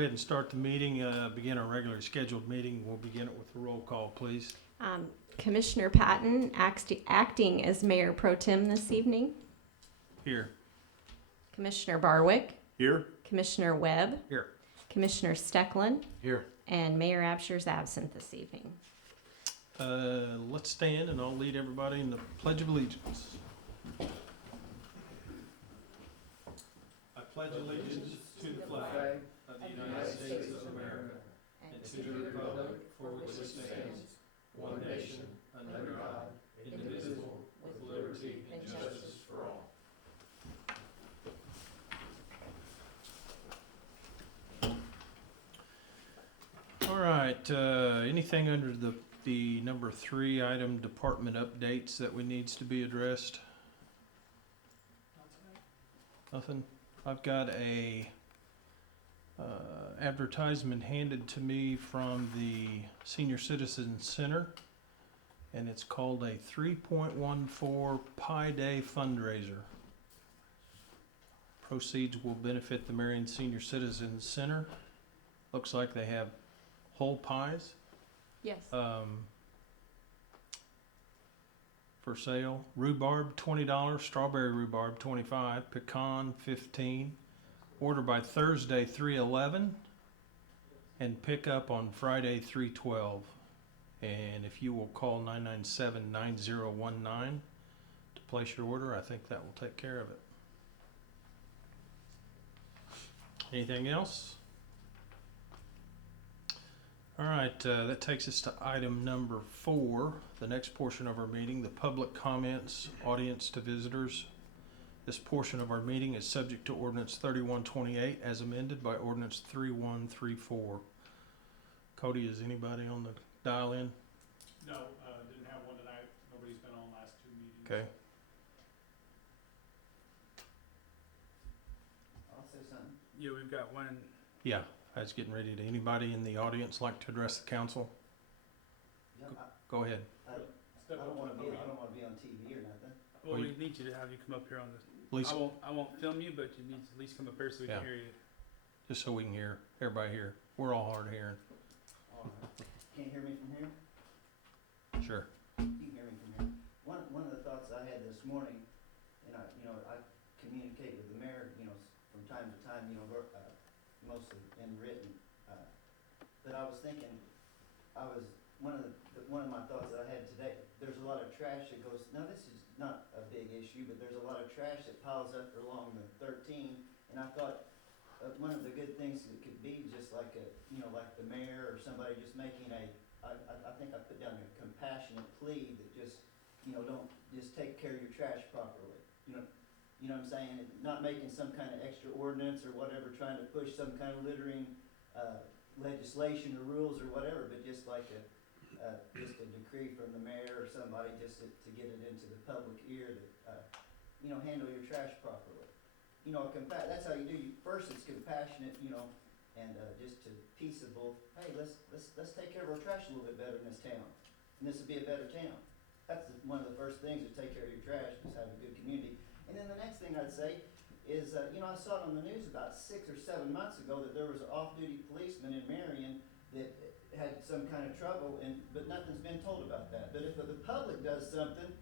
Go ahead and start the meeting, begin our regularly scheduled meeting. We'll begin it with a roll call, please. Commissioner Patton acting as Mayor Pro Tem this evening. Here. Commissioner Barwick. Here. Commissioner Webb. Here. Commissioner Stecklin. Here. And Mayor Absher's absent this evening. Let's stand and I'll lead everybody in the Pledge of Allegiance. I pledge allegiance to the flag of the United States of America and to the republic for which it stands, one nation, under God, indivisible, with liberty and justice for all. All right, anything under the number 3 item, department updates that we needs to be addressed? Nothing? I've got a advertisement handed to me from the Senior Citizen Center, and it's called a 3.14 Pi Day fundraiser. Proceeds will benefit the Marion Senior Citizen Center. Looks like they have whole pies Yes. for sale. Rhubarb $20, strawberry rhubarb $25, pecan $15. Order by Thursday 3/11 and pick up on Friday 3/12. And if you will call 997-9019 to place your order, I think that will take care of it. Anything else? All right, that takes us to item number 4, the next portion of our meeting, the public comments, audience to visitors. This portion of our meeting is subject to Ordinance 3128 as amended by Ordinance 3134. Cody, is anybody on the dial in? No, didn't have one tonight. Nobody's been on last 2 meetings. Okay. I'll say something. Yeah, we've got one. Yeah, I was getting ready to. Anybody in the audience like to address the council? Yeah, Go ahead. I don't wanna be on TV or nothing. Well, Well, we need you to have you come up here on this. At least, I won't film you, but you need to at least come up here so we Yeah. can hear you. just so we can hear, everybody here. We're all hard of hearing. Can't hear me from here? Sure. You can hear me from here. One of the thoughts I had this morning, and I communicate with the mayor, from time to time, mostly in written. But I was thinking, one of my thoughts that I had today, there's a lot of trash that goes, now this is not a big issue, but there's a lot of trash that piles up along the 13, and I thought, one of the good things that could be just like like the mayor or somebody just making I think I put down a compassionate plea that just, don't just take care of your trash properly. You know what I'm saying? Not making some kind of extra ordinance or whatever, trying to push some kind of littering, legislation or rules or whatever, but just like just a decree from the mayor or somebody just to get it into the public ear that, handle your trash properly. That's how you do. First, it's compassionate, and just to peaceable. Hey, let's take care of our trash a little bit better in this town, and this will be a better town. That's one of the first things to take care of your trash is have a good community. And then the next thing I'd say is, I saw it on the news about 6 or 7 months ago that there was an off-duty policeman in Marion that had some kind of trouble, but nothing's been told about that. But if the public does something,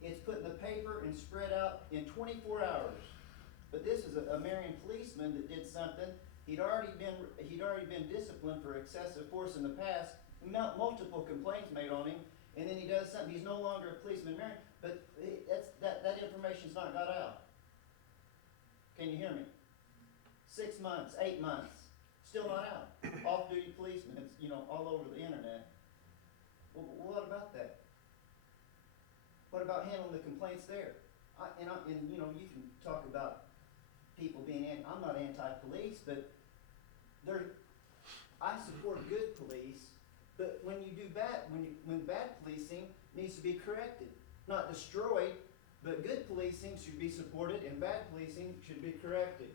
it's put in the paper and spread out in 24 hours. But this is a Marion policeman that did something. He'd already been disciplined for excessive force in the past. Multiple complaints made on him, and then he does something. He's no longer a policeman in Marion, but that information's not got out. Can you hear me? 6 months, 8 months, still not out. Off-duty policeman. It's all over the internet. Well, what about that? What about handling the complaints there? You can talk about people being I'm not anti-police, but I support good police. But when you do when bad policing needs to be corrected, not destroyed, but good policing should be supported and bad policing should be corrected.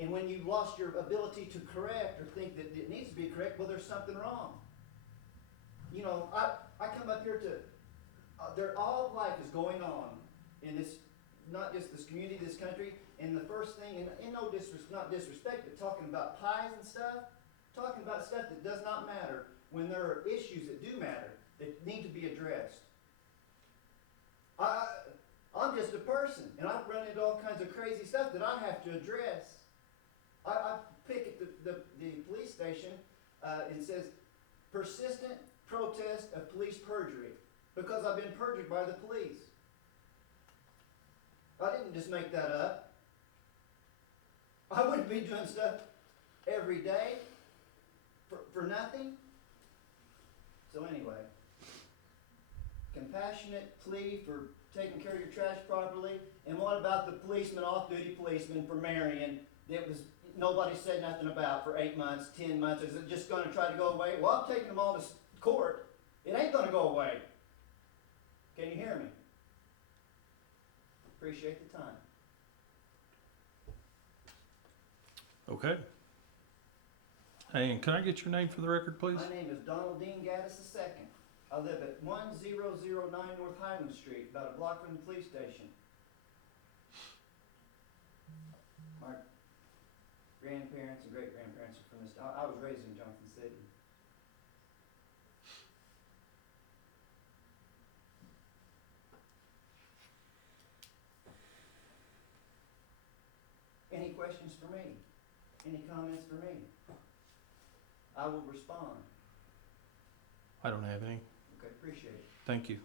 And when you've lost your ability to correct or think that it needs to be correct, well, there's something wrong. I come up here to, all of life is going on in this not just this community, this country, and the first thing, and in no not disrespect, but talking about pies and stuff, talking about stuff that does not matter when there are issues that do matter, that need to be addressed. I'm just a person, and I've run into all kinds of crazy stuff that I have to address. I pick at the police station, and says, persistent protest of police perjury, because I've been perjured by the police. I didn't just make that up. I wouldn't be doing stuff every day for nothing. So anyway, compassionate plea for taking care of your trash properly. And what about the policeman, off-duty policeman for Marion that was nobody said nothing about for 8 months, 10 months? Is it just going to try to go away? Well, I'm taking them all to court. It ain't going to go away. Can you hear me? Appreciate the time. Okay. Hey, and can I get your name for the record, please? My name is Donald Dean Gaddis II. I live at 1009 North Highland Street, about a block from the police station. My grandparents and great-grandparents are from this. I was raised in Johnson City. Any questions for me? Any comments for me? I will respond. I don't have any. Okay, appreciate it. Thank you.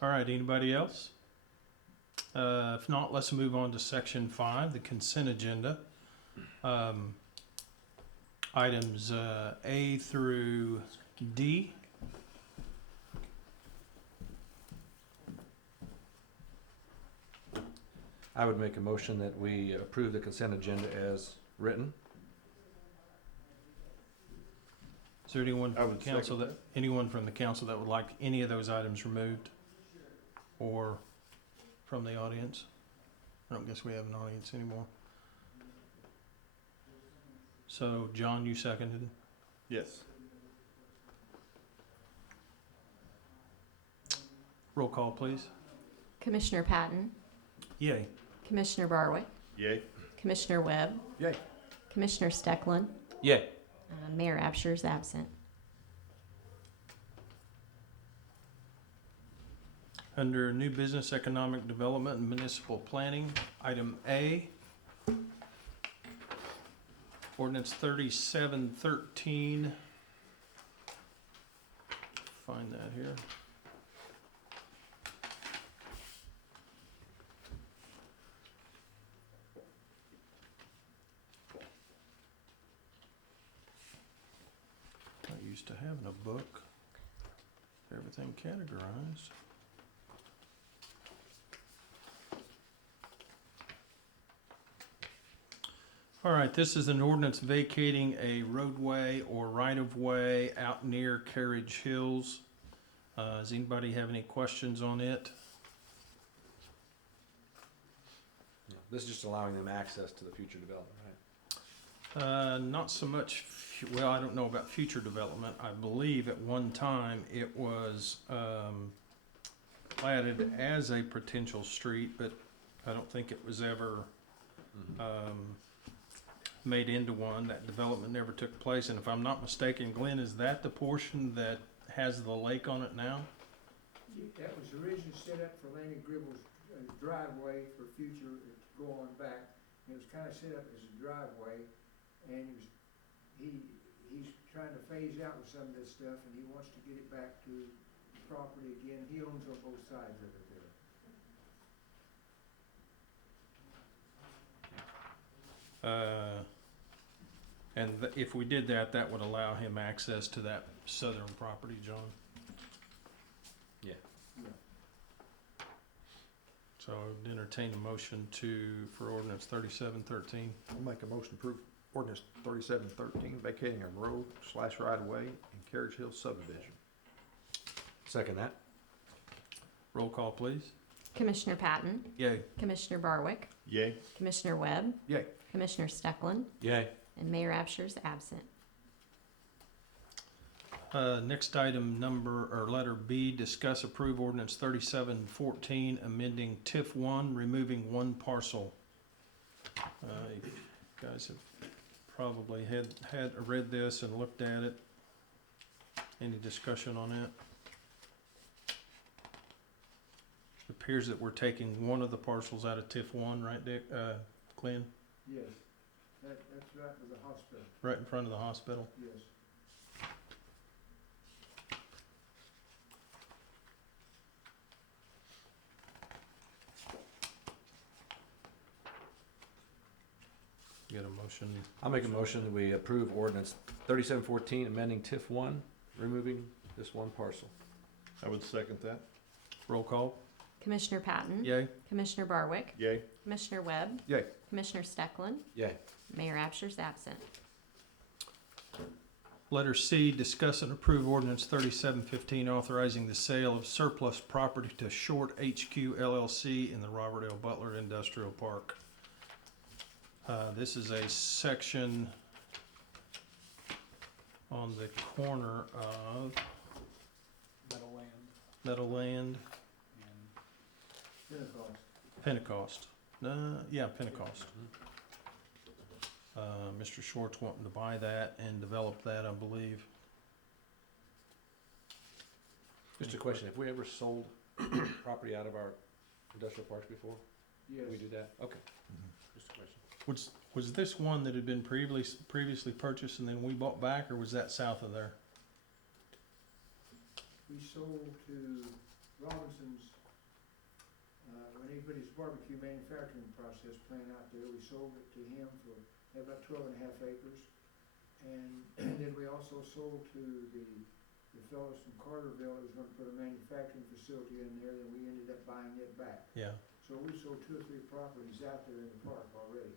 All right, anybody else? If not, let's move on to section 5, the consent agenda. Items A through D. I would make a motion that we approve the consent agenda as written. Is there anyone I from the would council second anyone from the council that would like any of those items removed? Or from the audience? I don't guess we have an audience anymore. So, John, you seconded. Yes. Roll call, please. Commissioner Patton, Yay. Commissioner Barwick, Yay. Commissioner Webb, Yay. Commissioner Stecklin, Yay. Mayor Absher is absent. Under New Business, Economic Development, and Municipal Planning, item A, Ordinance 3713. Find that here. Not used to having a book, everything categorized. All right, this is an ordinance vacating a roadway or right-of-way out near Carriage Hills. Does anybody have any questions on it? This is just allowing them access to the future development, right? Not so much, well, I don't know about future development. I believe at one time it was platted as a potential street, but I don't think it was ever made into one. That development never took place, and if I'm not mistaken, Glenn, is that the portion that has the lake on it now? That was originally set up for Laney Gribble's driveway for future, go on back. It was kind of set up as a driveway, and he's trying to phase out with some of this stuff, and he wants to get it back to the property again. He owns on both sides of it there. If we did that, that would allow him access to that southern property, John. Yeah. So I would entertain a motion for ordinance 3713. I'll make a motion to approve ordinance 3713, vacating a road / right-of-way in Carriage Hill subdivision. Second that. Roll call, please. Commissioner Patton, Yay. Commissioner Barwick, Yay. Commissioner Webb, Yay. Commissioner Stecklin, Yay. and Mayor Absher is absent. Next item, letter B, discuss approve ordinance 3714, amending TIF 1, removing one parcel. You guys have probably read this and looked at it. Any discussion on it? It appears that we're taking one of the parcels out of TIF 1, right, Dick, Glenn? Yes, that's right with the hospital, Right in front of the hospital. yes. Get a motion? I'll make a motion that we approve ordinance 3714, amending TIF 1, removing this one parcel. I would second that. Roll call? Commissioner Patton. Yay? Commissioner Barwick. Yay. Commissioner Webb. Yay. Commissioner Stecklin. Yay. Mayor Absher's absent. Letter C, discuss and approve ordinance 3715, authorizing the sale of surplus property to Short HQ LLC in the Robert L. Butler Industrial Park. This is a section on the corner of Meadowland and Pentecost. Pentecost. Pentecost. Mr. Short's wanting to buy that and develop that, I believe. Just a question, have we ever sold property out of our industrial parks before? Yes. Did we do that? Okay. Just a question. Was this one that had been previously purchased and then we bought back, or was that south of there? We sold to Robinson's, when he put his barbecue manufacturing process plant out there, we sold it to him for about 12.5 acres. And then we also sold to the fellows from Carterville that was gonna put a manufacturing facility in there, then we ended up buying it back. Yeah. So we sold 2 or 3 properties out there in the park already.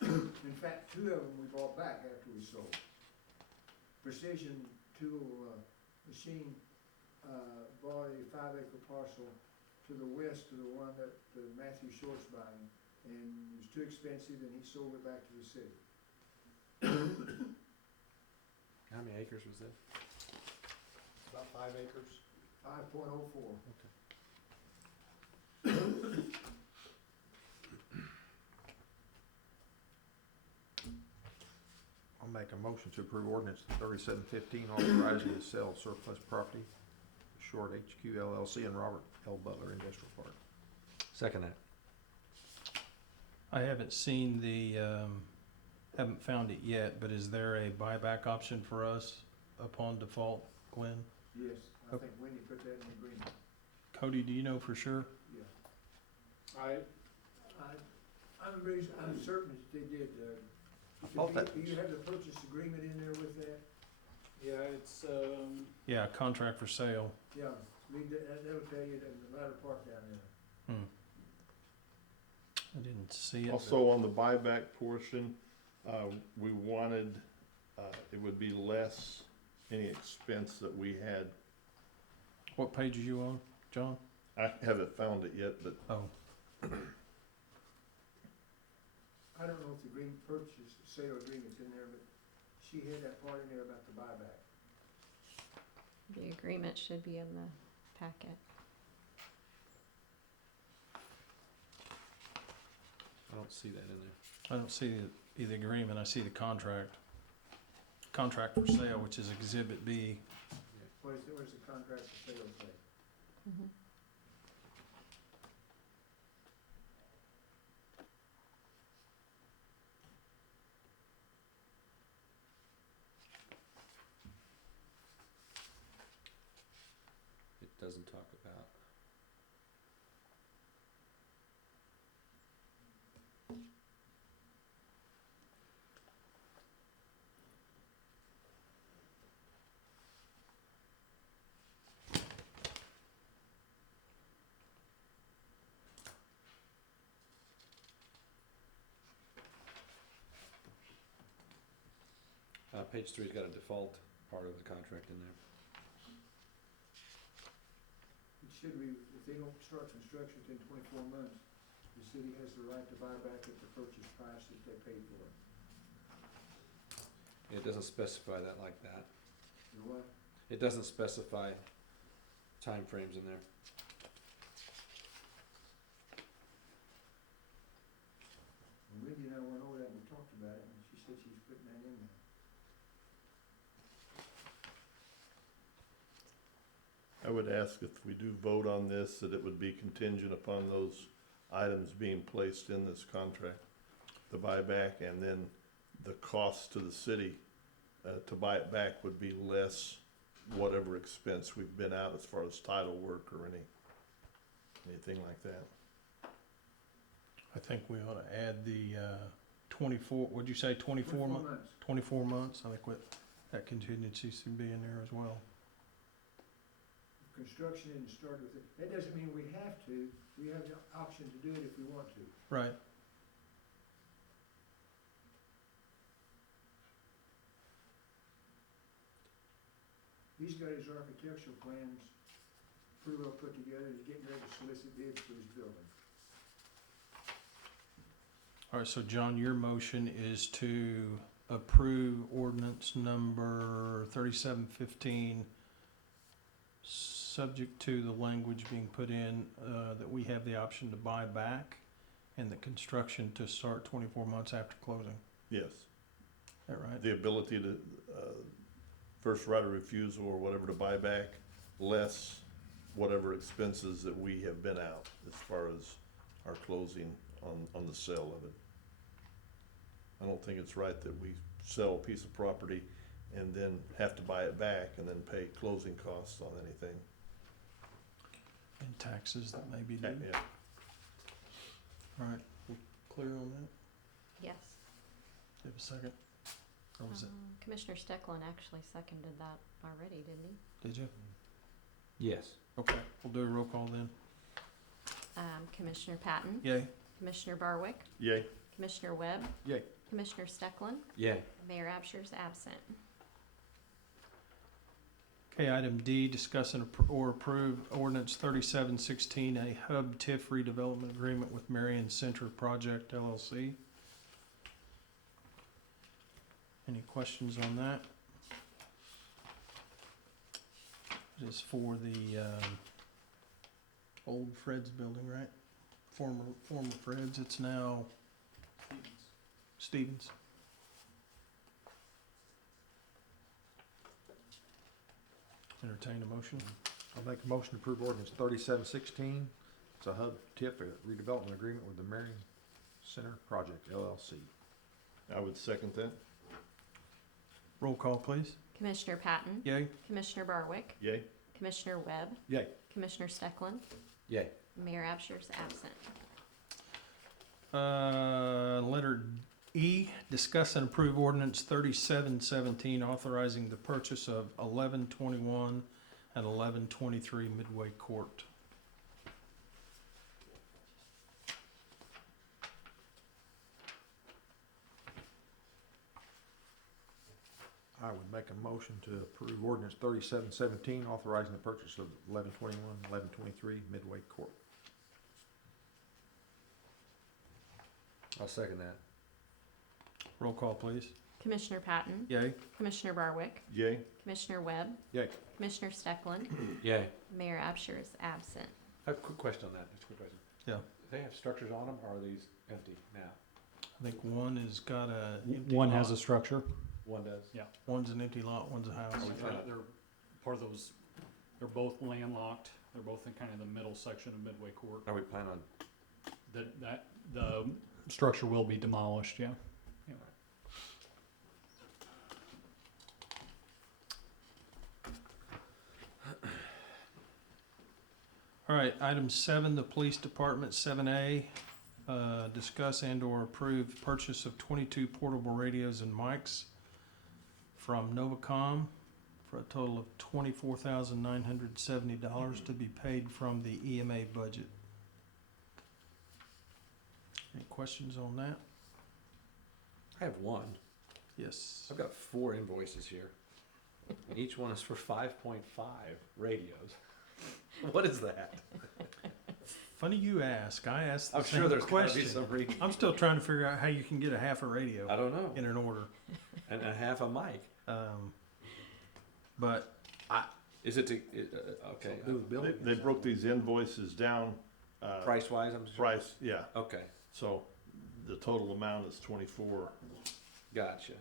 In fact, 2 of them we bought back after we sold. Precision Tool Machine bought a 5-acre parcel to the west of the one that Matthew Short's buying, and it was too expensive, and he sold it back to the city. How many acres was that? about 5 acres. 5.04. I'll make a motion to approve ordinance 3715, authorizing the sale of surplus property to Short HQ LLC and Robert L. Butler Industrial Park. Second that. I haven't seen haven't found it yet, but is there a buyback option for us upon default, Glenn? Yes, I think Wendy put that in the agreement. Cody, do you know for sure? Yeah. I'm certain that they did. thought that Do you have the purchase agreement in there with that? Yeah, it's, Yeah, contract for sale. Yeah, that'll tell you that in the latter part down there. I didn't see it. but- Also, on the buyback portion, we wanted, it would be less any expense that we had. What page are you on, John? I haven't found it yet, but Oh, I don't know if the sale agreement's in there, but she had that part in there about the buyback. The agreement should be in the packet. I don't see that in there. I don't see the agreement, I see the contract. Contract for sale, which is Exhibit B. What is the contract for sale say? Mhm. It doesn't talk about. Page 3's got a default part of the contract in there. It should be, if they don't start construction within 24 months, the city has the right to buy back at the purchase price that they paid for it. It doesn't specify that like that. You know what? It doesn't specify timeframes in there. And Wendy and I went over that and we talked about it, and she said she's putting that in there. I would ask if we do vote on this, that it would be contingent upon those items being placed in this contract. The buyback, and then the cost to the city, to buy it back would be less whatever expense we've been out as far as title work or anything like that. I think we ought to add the 24, what'd you say, 24 months? 24 months, I think that contingency should be in there as well. Construction didn't start with it. That doesn't mean we have to. We have the option to do it if we want to. Right. He's got his architectural plans pretty well put together. He's getting ready to solicit bids for his building. All right, so John, your motion is to approve ordinance number 3715, subject to the language being put in that we have the option to buy back and the construction to start 24 months after closing. Yes, Is that right? the ability to, first right of refusal or whatever to buy back, less whatever expenses that we have been out as far as our closing on the sale of it. I don't think it's right that we sell a piece of property and then have to buy it back and then pay closing costs on anything. And taxes that may be due. Yeah. All right, we clear on that? Yes. Do you have a second? Or was it, Commissioner Stecklin actually seconded that already, didn't he? did you? Yes. Okay, we'll do a roll call then. Commissioner Patton, Yay? Commissioner Barwick, Yay. Commissioner Webb, Yay. Commissioner Stecklin, Yay. Mayor Absher's absent. Okay, item D, discuss or approve ordinance 3716, a hub TIF redevelopment agreement with Marion Center Project LLC. Any questions on that? It is for the old Fred's building, right? Former Fred's, it's now Stevens. Entertain a motion. I'll make a motion to approve ordinance 3716. It's a hub TIF redevelopment agreement with the Marion Center Project LLC. I would second that. Roll call, please. Commissioner Patton, Yay? Commissioner Barwick, Yay. Commissioner Webb, Yay. Commissioner Stecklin, Yay. Mayor Absher's absent. Letter E, discuss and approve ordinance 3717, authorizing the purchase of 1121 and 1123 Midway Court. I would make a motion to approve ordinance 3717, authorizing the purchase of 1121, 1123 Midway Court. I'll second that. Roll call, please. Commissioner Patton, Yay? Commissioner Barwick, Yay. Commissioner Webb, Yay. Commissioner Stecklin, Yay. Mayor Absher is absent. I have a quick question on that, just a quick question. Yeah. Do they have structures on them, or are these empty now? I think one has got a empty One has a lot. structure. One does? Yeah. One's an empty lot, one's a house. They're part of those, they're both landlocked. They're both in kind of the middle section of Midway Court. Are we planning on, The structure will be demolished, yeah. All right, item 7, the police department, 7A, discuss and or approve purchase of 22 portable radios and mics from Novacom for a total of $24,970 to be paid from the EMA budget. Any questions on that? I have one. Yes. I've got 4 invoices here. And each one is for 5.5 radios. What is that? Funny you ask. I asked the I'm same sure there's gotta be question. some reason. I'm still trying to figure out how you can get a half a radio I don't know. in an order. And a half a mic. But Is it to, okay, Do with building. They broke these invoices down, price wise, I'm sure? price, yeah, Okay, so the total amount is 24, gotcha.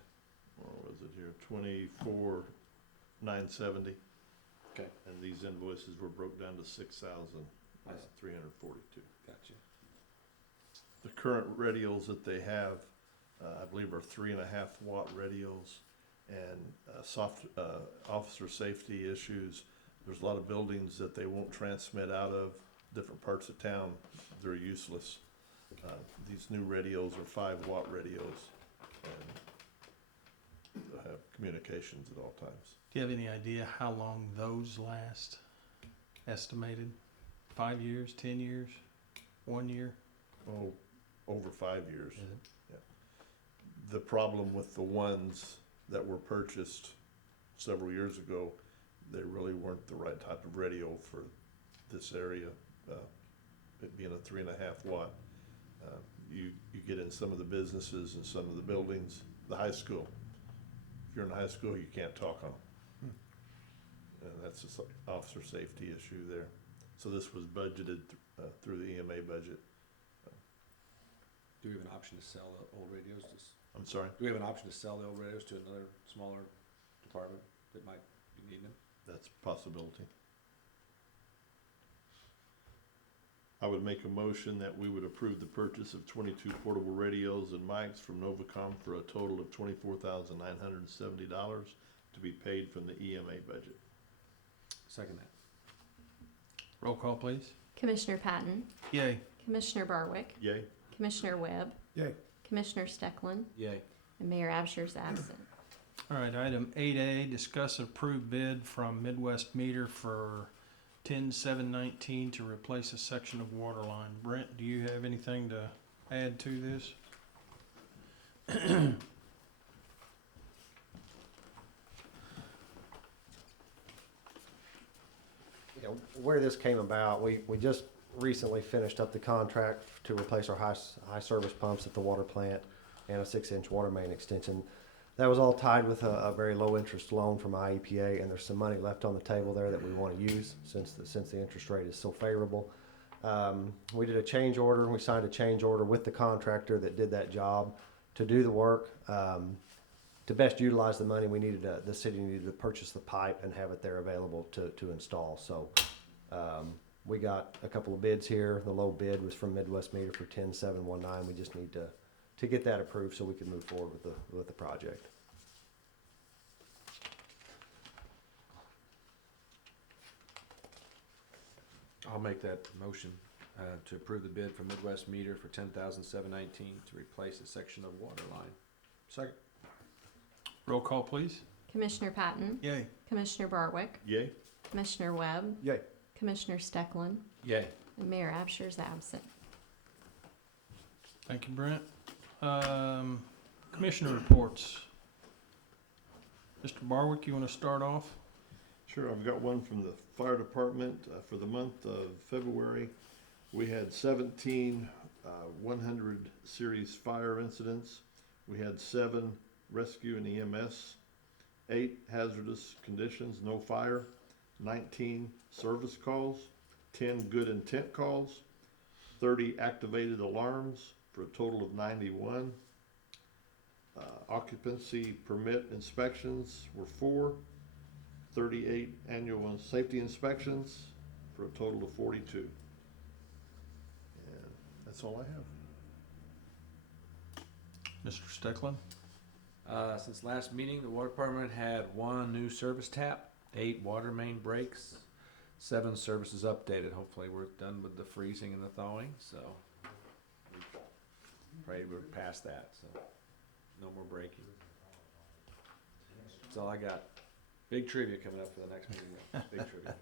or was it here, 24,970. Okay. And these invoices were broke down to 6,342. Gotcha. The current radios that they have, I believe are 3.5 watt radios, and officer safety issues. There's a lot of buildings that they won't transmit out of, different parts of town, they're useless. These new radios are 5 watt radios, and they'll have communications at all times. do you have any idea how long those last? Estimated? 5 years, 10 years, 1 year? Oh, over 5 years. The problem with the ones that were purchased several years ago, they really weren't the right type of radio for this area. It being a 3.5 watt, you get in some of the businesses and some of the buildings, the high school. If you're in high school, you can't talk on them. And that's just an officer safety issue there. So this was budgeted through the EMA budget. Do we have an option to sell the old radios? I'm sorry, Do we have an option to sell the old radios to another smaller department that might be needing them? that's a possibility. I would make a motion that we would approve the purchase of 22 portable radios and mics from Novacom for a total of $24,970 to be paid from the EMA budget. Second that. Roll call, please. Commissioner Patton, Yay. Commissioner Barwick, Yay? Commissioner Webb, Yay. Commissioner Steckland, Yay. and Mayor Absher's absent. All right, item 8A, discuss and approve bid from Midwest Meter for 10/7/19 to replace a section of water line. Brent, do you have anything to add to this? You know, where this came about, we just recently finished up the contract to replace our high service pumps at the water plant and a 6-inch water main extension. That was all tied with a very low interest loan from IEPA, and there's some money left on the table there that we want to use since the interest rate is so favorable. We did a change order, and we signed a change order with the contractor that did that job to do the work. To best utilize the money, the city needed to purchase the pipe and have it there available to install. So we got a couple of bids here. The low bid was from Midwest Meter for 10/7/19. We just need to get that approved so we can move forward with the project. I'll make that motion to approve the bid from Midwest Meter for $10,719 to replace a section of water line. Second. Roll call, please. Commissioner Patton, Yay. Commissioner Barwick, Yay? Commissioner Webb, Yay. Commissioner Steckland, Yay. and Mayor Absher's absent. Thank you, Brent. Commissioner reports. Mr. Barwick, you want to start off? Sure, I've got one from the fire department. For the month of February, we had 17 100 series fire incidents. We had 7 rescue and EMS, 8 hazardous conditions, no fire, 19 service calls, 10 good intent calls, 30 activated alarms for a total of 91. Occupancy permit inspections were 4, 38 annual safety inspections for a total of 42. And that's all I have. Mr. Steckland? Since last meeting, the water department had 1 new service tap, 8 water main breaks, 7 services updated. Hopefully we're done with the freezing and the thawing, so we pray we're past that, so no more breaking. That's all I got. Big trivia coming up for the next meeting, though. Big trivia.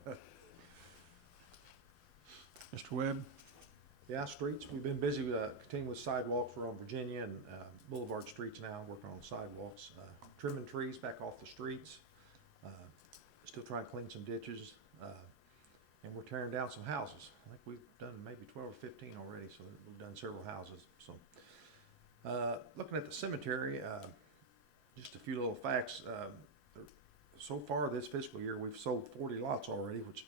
Mr. Webb? Yeah, streets, we've been busy with, continuing with sidewalks. We're on Virginia and Boulevard streets now, working on sidewalks. Trimming trees back off the streets. Still trying to clean some ditches. and we're tearing down some houses. I think we've done maybe 12 or 15 already, so we've done several houses, so. Looking at the cemetery, just a few little facts. So far this fiscal year, we've sold 40 lots already, which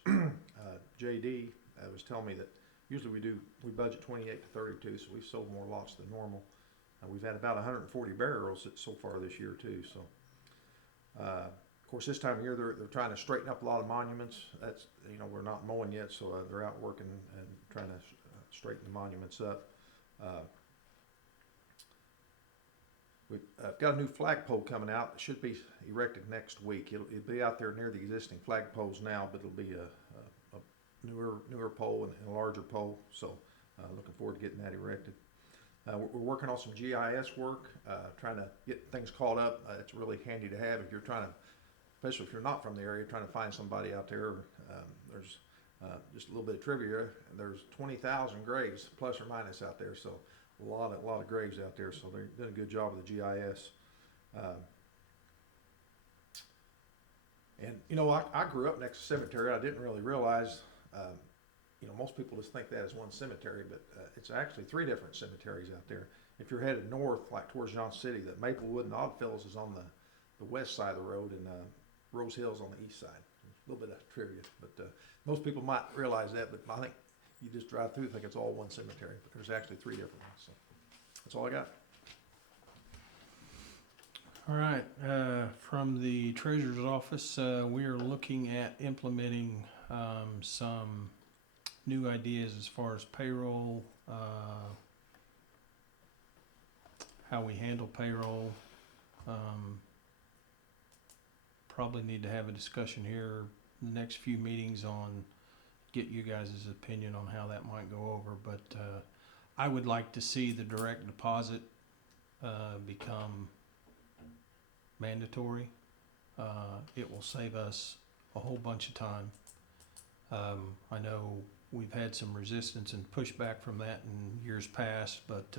JD was telling me that usually we budget 28 to 32, so we've sold more lots than normal. We've had about 140 burials so far this year too. So, of course, this time of year they're trying to straighten up a lot of monuments. That's, you know, we're not mowing yet, so they're out working and trying to straighten the monuments up. We've got a new flagpole coming out. It should be erected next week. It'll be out there near the existing flagpoles now, but it'll be a newer pole and a larger pole. So looking forward to getting that erected. We're working on some GIS work, trying to get things caught up. It's really handy to have if you're trying to, especially if you're not from the area, trying to find somebody out there. There's just a little bit of trivia. There's 20,000 graves plus or minus out there. So a lot of graves out there, so they're doing a good job with the GIS. And you know, I grew up next to a cemetery. I didn't really realize, you know, most people just think that is one cemetery, but it's actually 3 different cemeteries out there. If you're headed north, like towards Johnson City, that Maplewood and Oddfellows is on the west side of the road, and Rose Hill's on the east side. A little bit of trivia, but most people might realize that, but I think you just drive through and think it's all one cemetery, but there's actually 3 different ones. So that's all I got. All right, from the treasurer's office, we are looking at implementing some new ideas as far as payroll, how we handle payroll. Probably need to have a discussion here in the next few meetings on, get you guys' opinion on how that might go over, but I would like to see the direct deposit become mandatory. It will save us a whole bunch of time. I know we've had some resistance and pushback from that in years past, but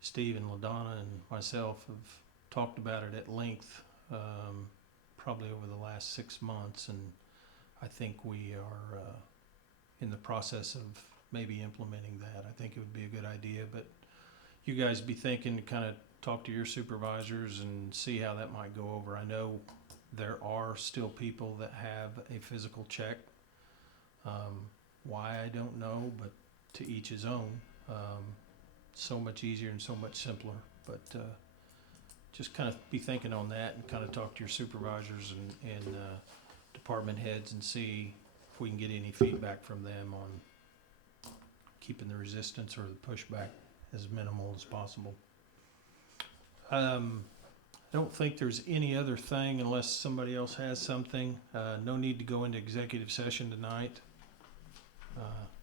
Steve and LaDonna and myself have talked about it at length, probably over the last 6 months, and I think we are in the process of maybe implementing that. I think it would be a good idea, but you guys be thinking to kind of talk to your supervisors and see how that might go over. I know there are still people that have a physical check. Why, I don't know, but to each his own. So much easier and so much simpler, but just kind of be thinking on that and kind of talk to your supervisors and department heads and see if we can get any feedback from them on keeping the resistance or the pushback as minimal as possible. I don't think there's any other thing unless somebody else has something. No need to go into executive session tonight.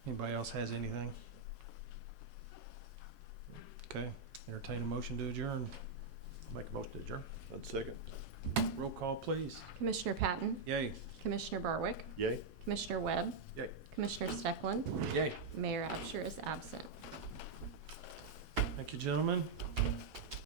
Anybody else has anything? Okay, entertain a motion to adjourn. Make a motion to adjourn. That's second. Roll call, please. Commissioner Patton, Yay. Commissioner Barwick, Yay. Commissioner Webb, Yay. Commissioner Stecklin, Yay. Mayor Absher is absent. Thank you, gentlemen.